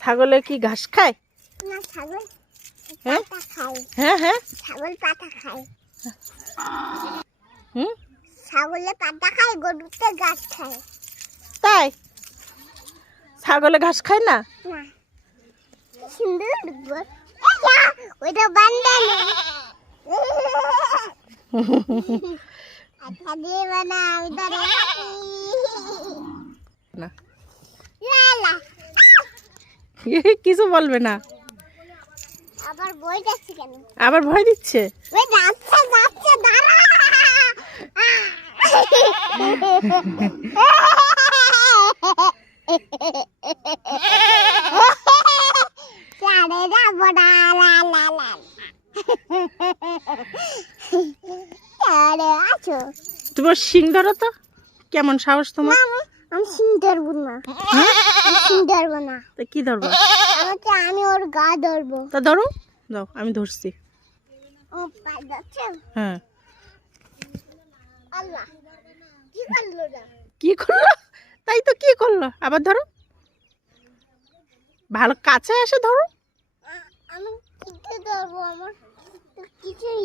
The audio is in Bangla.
ছাগলে কি ঘাস খায়? না, ছাগল হ্যাঁ পাতা খায়। হ্যাঁ হ্যাঁ ছাগল পাতা খায়। হুম ছাগলে পাতা খায়, গরুতে গাছ খায়। তাই ছাগলে ঘাস খায় না? না, সুন্দর গো। ওইটা বান্দা না। আচ্ছা দিয়ে বানা, আমি ধরে না লালা। কিছু বলবে না। আবার বই যাচ্ছে কেন? আবার ভয় দিচ্ছে। ওই যাচ্ছে যাচ্ছে, দাঁড়া। চারে যাবো না, লা লা লা। চারে আছো? তোমার শিং ধরো তো, কেমন সাহস তোমার? আমি সিং ধরবো না। আমি সিং ধরবো না। তা কি ধরবা? আমি ওর গা ধরবো। তা ধরো, দাও আমি ধরছি। ও পাই যাচ্ছে। হ্যাঁ আল্লাহ, কি করলো না? কি করলো? তাই তো, কি করলো? আবার ধরো, ভালো কাছে এসে ধরো। আমি কিছু ধরবো, আমার কিছুই